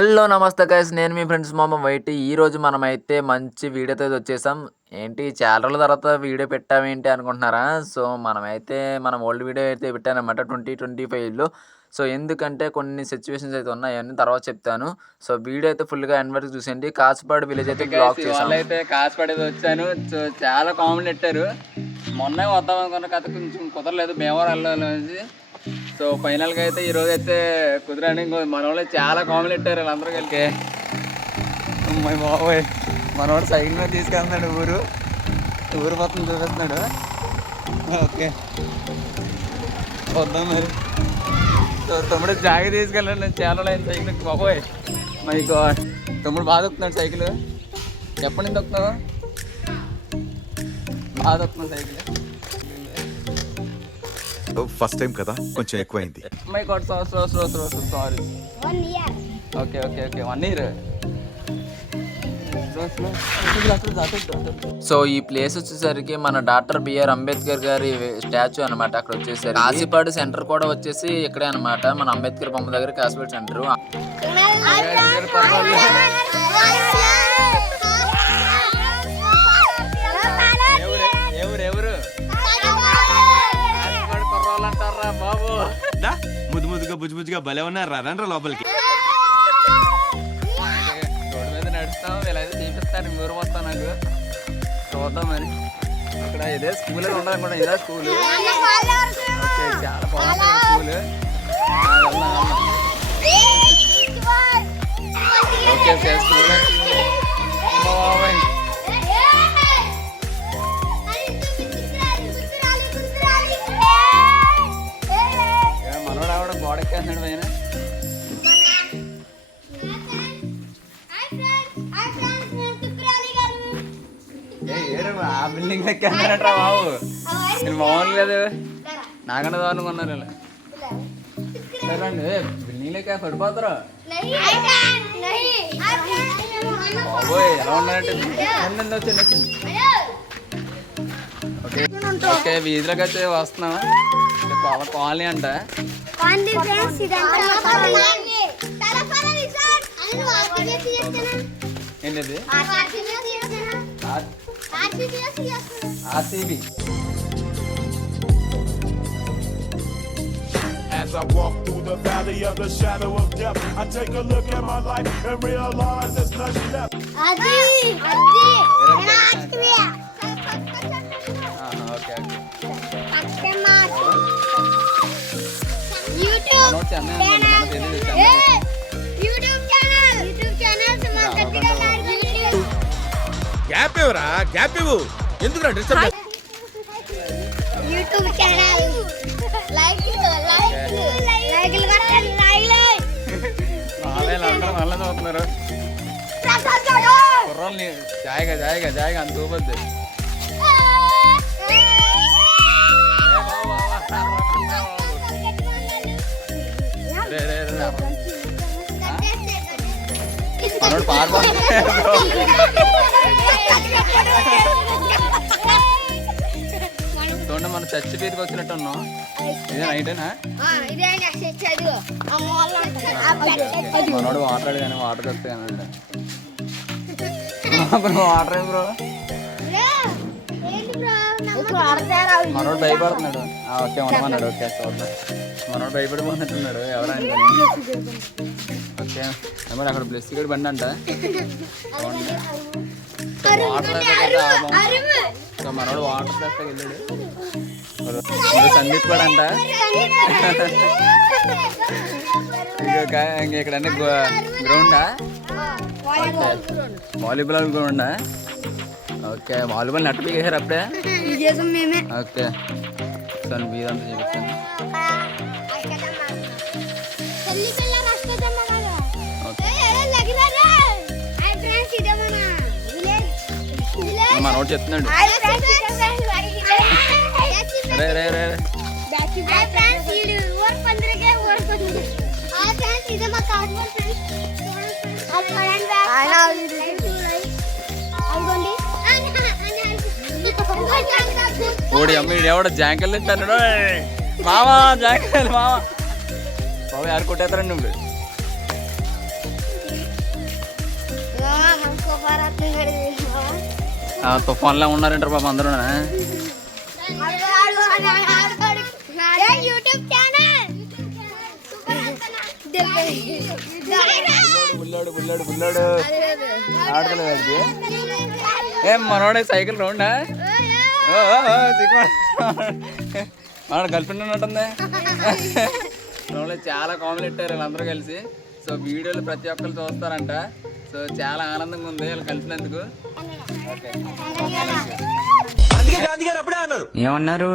Hello నమస్తే guys, నేను మీ friends మామ వైటి. ఈరోజు మనమైతే మంచి వీడియోతో వచ్చేసాం. ఏంటి చాలా రోజుల తర్వాత వీడియో పెట్టామేంటి అనుకుంటున్నారా? సో మనమైతే ఓల్డ్ వీడియో అయితే పెట్టానమాట 2025లో. సో ఎందుకంటే కొన్ని సిచ్యువేషన్స్ అయితే ఉన్నాయి, అన్ని తర్వాత చెప్తాను. సో వీడియో అయితే ఫుల్గా ఎండ్ వరకు చూసేయండి. కాసుపాడు విలేజ్ అయితే బ్లాక్ చేసాం. అయితే కాసుపాడు వచ్చాను. సో చాలా కామెంట్ పెట్టారు. మొన్న వద్దాం అనుకున్న కథ కొంచెం కుదరలేదు, భీమవరం వెళ్ళాలి. సో ఫైనల్గా అయితే ఈరోజు అయితే కుదరని మన వాళ్ళు చాలా కామెంట్ పెట్టారు వీళ్ళందరూ కలిసి. అమ్మాయి బాబోయ్, మనవాడు సైకిల్ మీద తీసుకెళ్తున్నాడు, ఊరు మొత్తం చూపిస్తున్నాడు. ఓకే వద్దాం మరి. సో తమ్ముడు జాగ్రత్త తీసుకెళ్ళండి, చాలా లైన్ సైకిల్. బాబోయ్ మై గాడ్, తమ్ముడు బాగా దొక్కుతున్నాడు సైకిల్. ఎప్పటి నుంచి దొక్కుతున్నావు? బాగా దొక్కుతున్నావు సైకిల్. ఫస్ట్ టైం కదా, కొంచెం ఎక్కువైంది. My God, sorry. Okay 1 year. So ఈ ప్లేస్ వచ్చేసరికి మన డాక్టర్ బిఆర్ అంబేద్కర్ గారి స్టాచ్యూ అనమాట. అక్కడ వచ్చేసరికి కాశీపాడు సెంటర్ కూడా వచ్చేసి ఇక్కడే అనమాట, మన అంబేద్కర్ బొమ్మ దగ్గర కాశీపాడు సెంటర్. బాబు ముద్దుగా బుజ్జుగా భలే ఉన్నారు, రండ్రా లోపలికి. రోడ్డు మీద నడుస్తాం, వీళ్ళైతే చూపిస్తారు ఊరు మొత్తం. నాకు చూద్దాం మరి. అక్కడ ఇదే స్కూల్ ఉండదు అనుకుంటా, ఇదే స్కూల్. ఓకే చాలా బాగుంది స్కూల్. ఓకే స్కూల్ బాబాయ్. మనోడు ఆవిడ గోడెక్కేస్తున్నాడు పైన. ఆ బిల్డింగ్ ఎక్కేస్తున్నారట్రా బాబు. నేను బాగుంది కదా, నాకన్నా దారుణంగా ఉన్నారు ఇలా. సరేండి, బిల్డింగ్ లెక్క పడిపోతారు బాబోయ్. ఎలా ఉన్నారంటే వచ్చింది. ఓకే ఓకే, వీధిలోకి అయితే వస్తున్నాం. కాలనీ అంట. ఏంటిది? RCB. As I walk through the valley of the shadow of death, I take a look at my life and realize there's nothing left. Okay gap ఇవ్వరా, గ్యాప్ ఇవ్వు. ఎందుకు డిస్టర్బ్? యూట్యూబ్ ఛానల్ లైక్ అందరూ మళ్ళీ చదువుతున్నారు. కుర్రాల్ని జాయిగా అంత ఊపద్దు. మనోడు చూడండి, మనం చర్చి పేరుకి వచ్చినట్టు ఉన్నాం. ఇదే నైటేనా? మనోడు వాటర్ కానీ వాటర్ వస్తే కానీ వాటర్ ఏం బ్రో? మనోడు భయపడుతున్నాడు. ఓకే ఉండమన్నాడు. ఓకే చూద్దాం. మనోడు భయపడిపోతున్నట్టున్నాడు ఎవరైనా. ఓకే మరి అక్కడ బ్లెస్ గడి బండి అంట. సో మనోడు వాటర్ ప్లేస్కి వెళ్ళాడు. సందీప్ కూడా అంట. ఇక్కడ అన్ని గ్రౌండా, వాలీబాల్ గ్రౌండా? ఓకే వాలీబాల్ నెట్ పీకేసారు అప్పుడే. ఓకే సార్ వీరంతా చూపిస్తాను. మనోడు చెప్తున్నాడు. ఓడి అమ్మ ఎవడ జాంకల్ తింటాడు. మామా జాంకల్ మామ బాబు, యారు కొట్టేస్తారండి ఇప్పుడు. తుఫాన్లా ఉన్నారంటారు పాప అందరూ. YouTube channel. బుల్లాడు బుల్లాడు బుల్లాడు ఆడుతున్నాడు. ఏం మనోడే సైకిల్ రౌండా? మన గర్ల్ ఫ్రెండ్ ఉన్నట్టుంది. మనోళ్ళు చాలా కామెంట్లు పెట్టారు వీళ్ళందరూ కలిసి. సో వీడియోలు ప్రతి ఒక్కరు చూస్తారంట. సో చాలా ఆనందంగా ఉంది వీళ్ళు కలిసినందుకు. ఏమన్నారు?